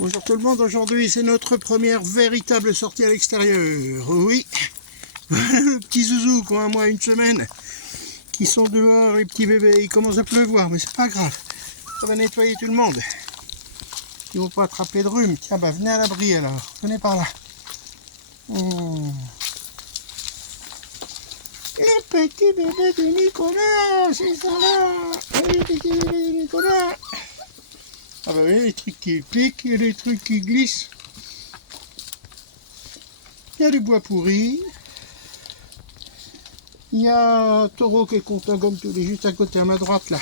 Bonjour tout le monde, aujourd'hui c'est notre première véritable sortie à l'extérieur. Oui, le petit zouzou qui ont un mois, une semaine, qui sont dehors, les petits bébés, il commence à pleuvoir, mais c'est pas grave. Ça va nettoyer tout le monde. Ils vont pas attraper de rhume. Tiens, bah venez à l'abri alors, venez par là. Les petits bébés de Nicolas, c'est ça là. Les petits bébés de Nicolas. Ah bah oui, les trucs qui piquent et les trucs qui glissent. Il y a du bois pourri. Il y a Taureau qui est content comme tout, il est juste à côté à ma droite là.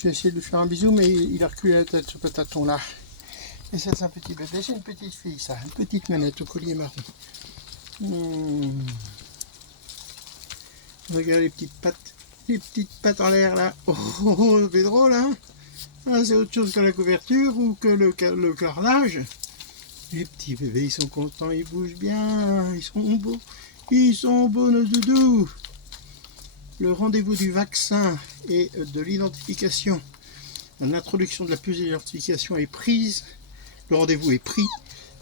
J'ai essayé de lui faire un bisou mais il a reculé la tête ce pataton là. Et ça c'est un petit bébé, c'est une petite fille ça, une petite manette au collier marron. Regarde les petites pattes en l'air là. Oh, c'est drôle hein. Ah, c'est autre chose que la couverture ou que le carrelage. Les petits bébés, ils sont contents, ils bougent bien, ils sont beaux. Ils sont beaux, nos doudous. Le rendez-vous du vaccin et de l'identification, l'introduction de la puce d'identification est prise. Le rendez-vous est pris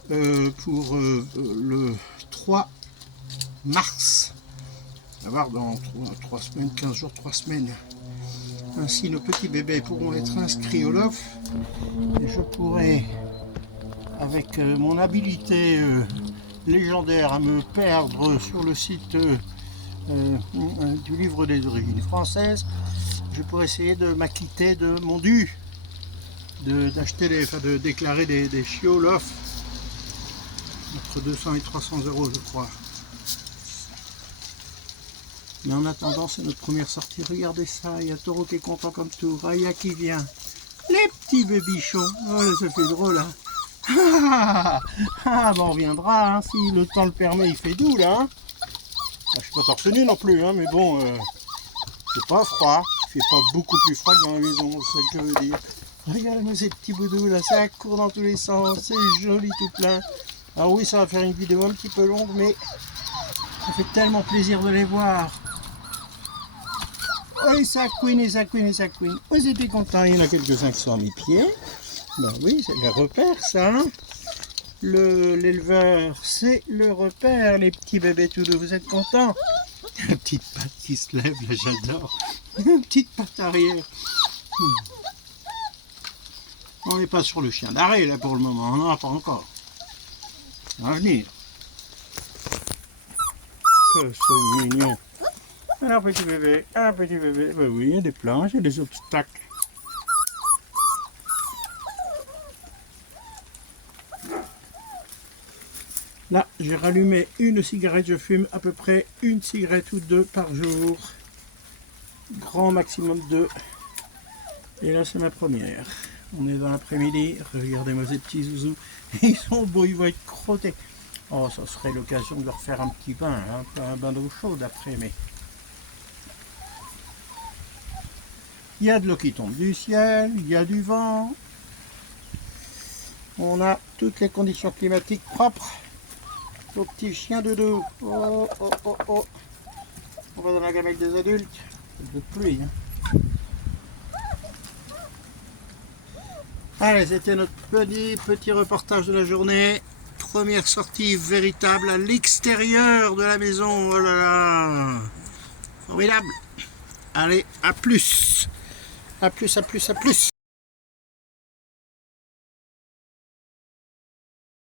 pour le 3 mars. On va voir dans 3 semaines, 15 jours, 3 semaines. Ainsi, nos petits bébés pourront être inscrits au LOF et je pourrai, avec mon habilité légendaire à me perdre sur le site du livre des origines françaises, je pourrais essayer de m'acquitter de mon dû, de déclarer des chiots LOF, entre 200 et 300 € je crois. Mais en attendant, c'est notre première sortie. Regardez ça, il y a Taureau qui est content comme tout. Raya qui vient. Les petits bébichons. Oh, ça fait drôle, hein. On reviendra, hein, si le temps le permet, il fait doux, là. Hein. Je suis pas torse nu non plus, hein, mais bon, c'est pas froid. Il fait pas beaucoup plus froid que dans la maison, c'est ça que je veux dire. Regardez-moi ces petits boudous, là, ça court dans tous les sens, c'est joli tout plein. Alors oui, ça va faire une vidéo un petit peu longue, mais ça fait tellement plaisir de les voir. Oh, et ça couine, et ça couine, et ça couine. Oh, j'étais content, il y en a quelques-uns qui sont à mes pieds. Ben oui, c'est le repère, ça. Hein. L'éleveur, c'est le repère, les petits bébés tous deux. Vous êtes contents? La petite patte qui se lève, là, j'adore. Une petite patte arrière. On n'est pas sur le chien d'arrêt, là, pour le moment. On n'en a pas encore. Ça va venir. Que c'est mignon. Un petit bébé, un petit bébé. Ben oui, il y a des planches, il y a des obstacles. Là, j'ai rallumé une cigarette, je fume à peu près une cigarette ou deux par jour. Grand maximum 2. Et là, c'est ma première. On est dans l'après-midi. Regardez-moi ces petits zouzous. Ils sont beaux, ils vont être crottés. Oh, ça serait l'occasion de leur faire un petit bain, hein, un bain d'eau chaude après, mais... Il y a de l'eau qui tombe du ciel, il y a du vent. On a toutes les conditions climatiques propres aux petits chiens de dos. Oh, oh, oh, oh. On va dans la gamelle des adultes. De pluie. Hein. Allez, c'était notre petit reportage de la journée. Première sortie véritable à l'extérieur de la maison. Oh là là. Formidable. Allez, à plus. À plus, à plus, à plus.